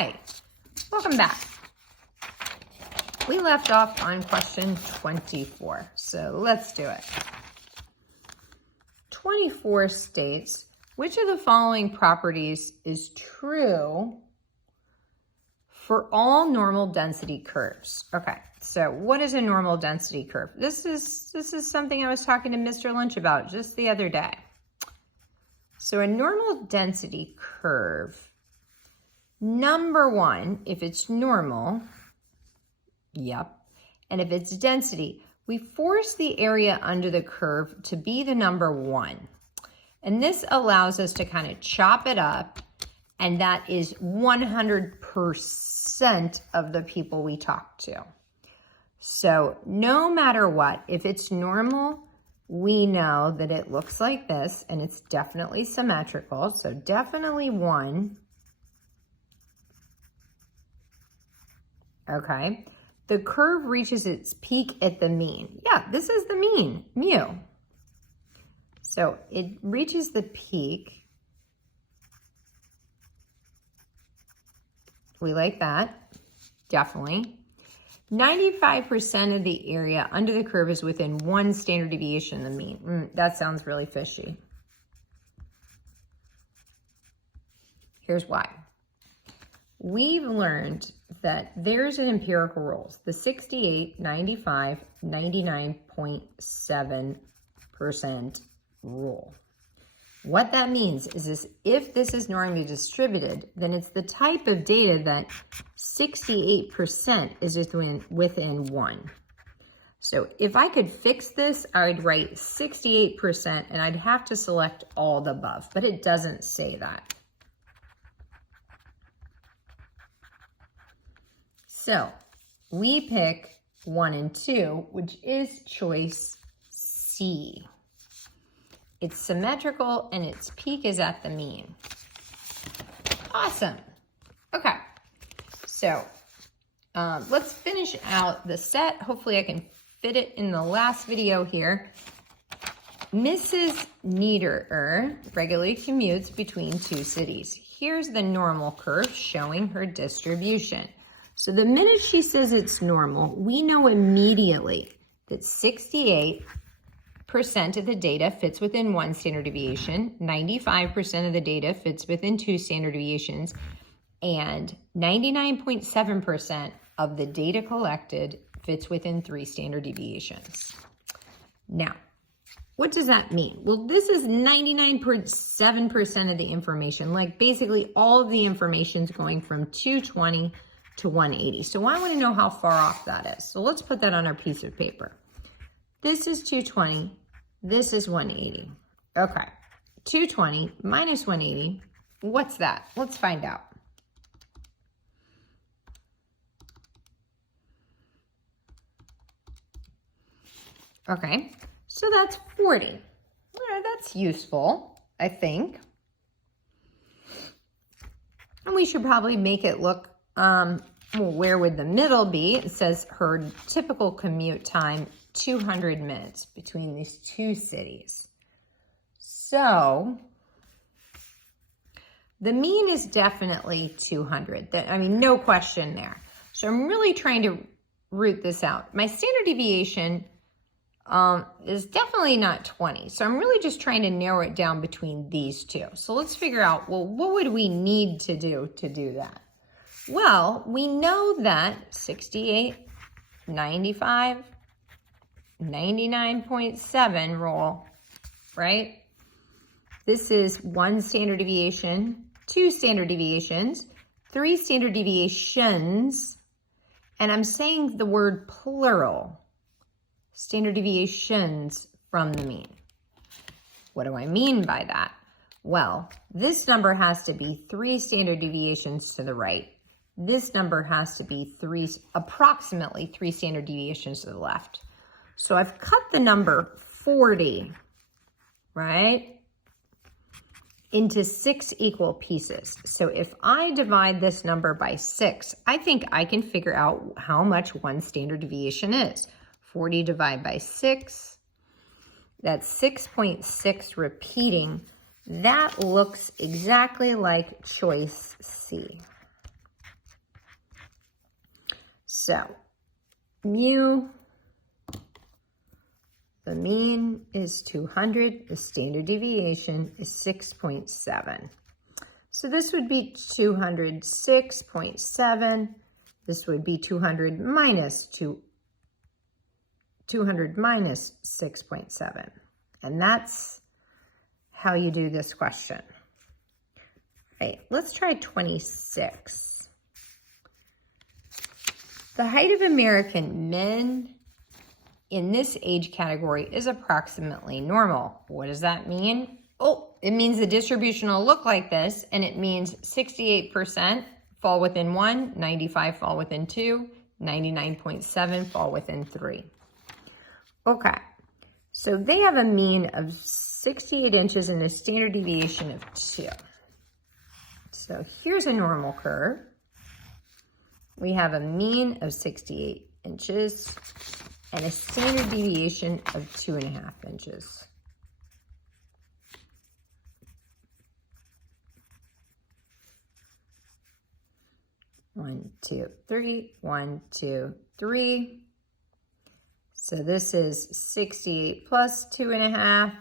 Hi, welcome back. We left off on question 24, so let's do it. 24 states, which of the following properties is true for all normal density curves? Okay, so what is a normal density curve? This is something I was talking to Mr. Lynch about just the other day. So a normal density curve, number one, if it's normal, yep, and if it's density, we force the area under the curve to be the number one. And this allows us to kind of chop it up, and that is 100% of the people we talk to. So no matter what, if it's normal, we know that it looks like this, and it's definitely symmetrical, so definitely 1. Okay, the curve reaches its peak at the mean. Yeah, this is the mean, mu. So it reaches the peak. We like that, definitely. 95% of the area under the curve is within 1 standard deviation of the mean. That sounds really fishy. Here's why. We've learned that there's an empirical rules, the 68, 95, 99.7% rule. What that means is if this is normally distributed, then it's the type of data that 68% is within 1. So if I could fix this, I would write 68% and I'd have to select all the above, but it doesn't say that. So we pick 1 and 2, which is choice C. It's symmetrical and its peak is at the mean. Awesome. Okay, so let's finish out the set. Hopefully I can fit it in the last video here. Mrs. Niederer regularly commutes between 2 cities. Here's the normal curve showing her distribution. So the minute she says it's normal, we know immediately that 68% of the data fits within 1 standard deviation, 95% of the data fits within 2 standard deviations, and 99.7% of the data collected fits within 3 standard deviations. Now, what does that mean? Well, this is 99.7% of the information, like basically all of the information is going from 220 to 180. So I want to know how far off that is. So let's put that on our piece of paper. This is 220. This is 180. Okay. 220 minus 180. What's that? Let's find out. Okay. So that's 40. All right, that's useful, I think. And we should probably make it look well, where would the middle be? It says her typical commute time, 200 minutes between these 2 cities. So the mean is definitely 200. I mean, no question there. So I'm really trying to root this out. My standard deviation is definitely not 20. So I'm really just trying to narrow it down between these 2. So let's figure out, well, what would we need to do that? Well, we know that 68, 95, 99.7 rule, right? This is 1 standard deviation, 2 standard deviations, 3 standard deviations, and I'm saying the word plural, standard deviations from the mean. What do I mean by that? Well, this number has to be 3 standard deviations to the right. This number has to be approximately 3 standard deviations to the left. So I've cut the number 40, right, into 6 equal pieces. So if I divide this number by 6, I think I can figure out how much 1 standard deviation is. 40 divided by 6, that's 6.6 repeating. That looks exactly like choice C. So mu, the mean is 200, the standard deviation is 6.7. So this would be 206.7. This would be 200 minus 6.7. And that's how you do this question. Okay, let's try 26. The height of American men in this age category is approximately normal. What does that mean? Oh, it means the distribution will look like this, and it means 68% fall within 1, 95 fall within 2, 99.7 fall within 3. Okay, so they have a mean of 68 inches and a standard deviation of 2. So here's a normal curve. We have a mean of 68 inches and a standard deviation of 2.5 inches. One, two, three, 1, 2, 3. So this is 68 plus 2.5,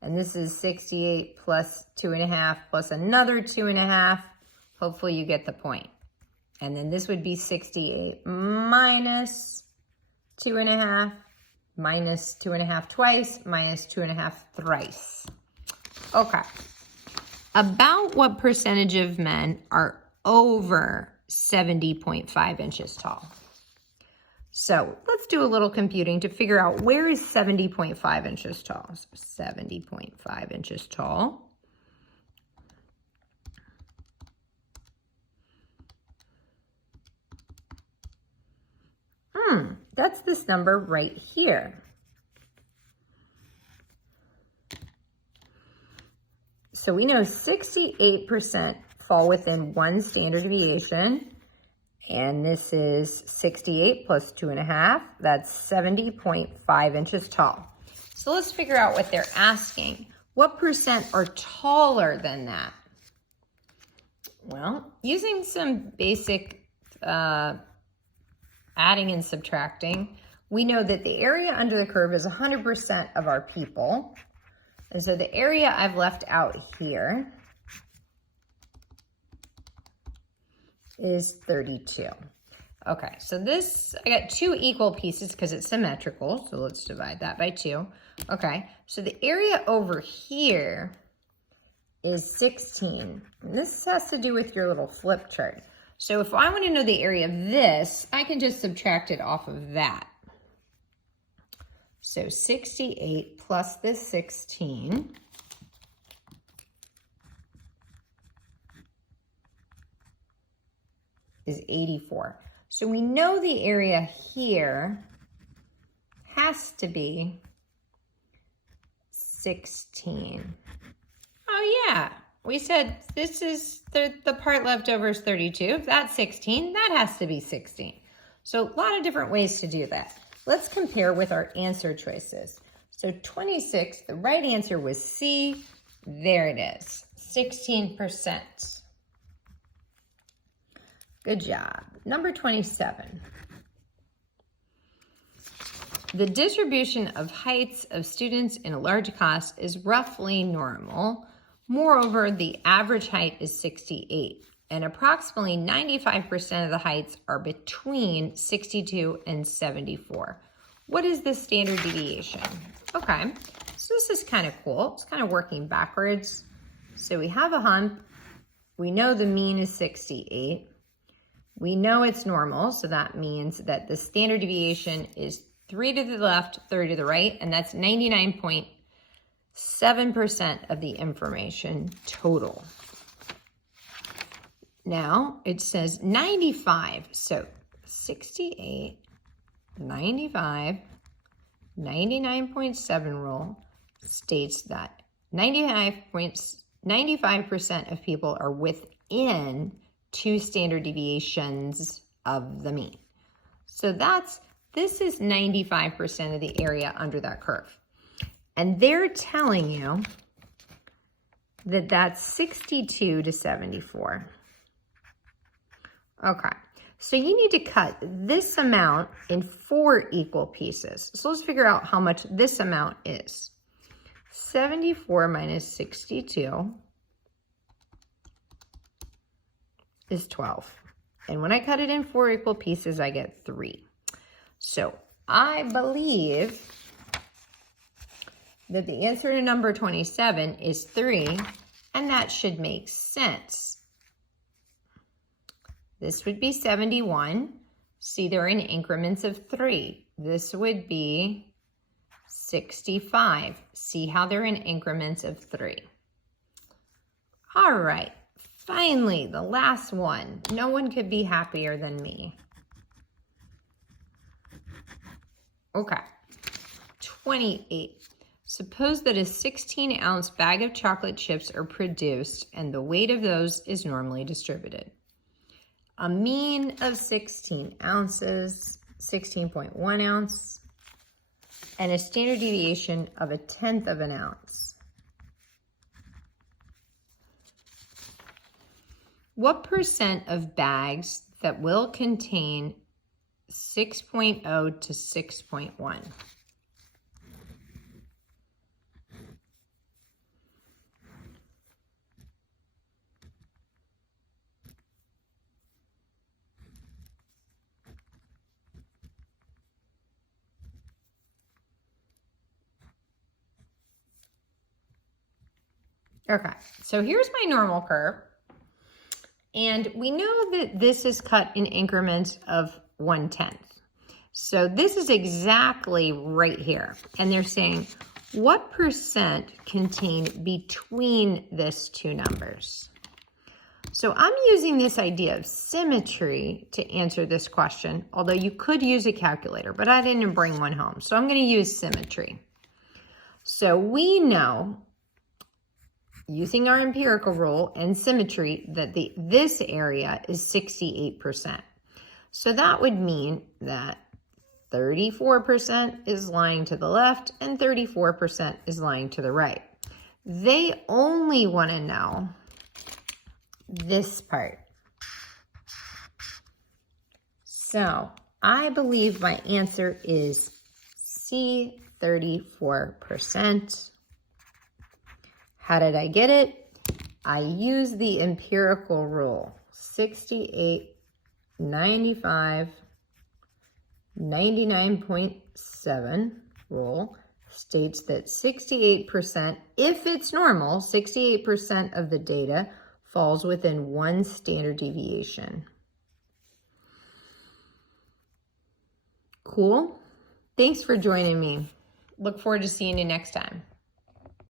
and this is 68 plus 2.5 plus another 2.5. Hopefully you get the point. And then this would be 68 minus 2.5, minus 2.5 twice, minus 2.5 thrice. Okay. About what percentage of men are over 70.5 inches tall? So let's do a little computing to figure out where is 70.5 inches tall. So 70.5 inches tall. That's this number right here. So we know 68% fall within 1 standard deviation, and this is 68 plus 2.5. That's 70.5 inches tall. So let's figure out what they're asking. What percent are taller than that? Well, using some basic adding and subtracting, we know that the area under the curve is 100% of our people. And so the area I've left out here is 32. Okay, so this, I got 2 equal pieces because it's symmetrical. So let's divide that by 2. Okay, so the area over here is 16. And this has to do with your little flip chart. So if I want to know the area of this, I can just subtract it off of that. So 68 plus this 16 is 84. So we know the area here has to be 16. Oh yeah, we said this is the part left over is 32. If that's 16, that has to be 16. So a lot of different ways to do that. Let's compare with our answer choices. So 26, the right answer was C. There it is, 16%. Good job. Number 27. The distribution of heights of students in a large class is roughly normal. Moreover, the average height is 68, and approximately 95% of the heights are between 62 and 74. What is the standard deviation? Okay, so this is kind of cool. It's kind of working backwards. So we have a hump. We know the mean is 68. We know it's normal, so that means that the standard deviation is 3 to the left, 3 to the right, and that's 99.7% of the information total. Now it says 95, so 68, 95, 99.7 rule states that 95% of people are within 2 standard deviations of the mean. So this is 95% of the area under that curve. And they're telling you that that's 62 to 74. Okay, So you need to cut this amount in 4 equal pieces. So let's figure out how much this amount is. 74 minus 62 is 12. And when I cut it in 4 equal pieces, I get 3. So I believe that the answer to number 27 is 3, and that should make sense. This would be 71. See, they're in increments of 3. This would be 65. See how they're in increments of 3. All right, finally, the last one. No one could be happier than me. Okay, 28. Suppose that a 16-ounce bag of chocolate chips are produced and the weight of those is normally distributed. A mean of 16 ounces, 16.1 ounce, and a standard deviation of 1/10 of an ounce. What percent of bags that will contain 6.0 to 6.1? Okay, so here's my normal curve. And we know that this is cut in increments of 1/10. So this is exactly right here. And they're saying, what percent contain between these two numbers? So I'm using this idea of symmetry to answer this question, although you could use a calculator, but I didn't bring one home. So I'm going to use symmetry. So we know, using our empirical rule and symmetry, that this area is 68%. So that would mean that 34% is lying to the left and 34% is lying to the right. They only want to know this part. So I believe my answer is C, 34%. How did I get it? I used the empirical rule. 68, 95, 99.7 rule states that 68%, if it's normal, 68% of the data falls within 1 standard deviation. Cool? Thanks for joining me. Look forward to seeing you next time.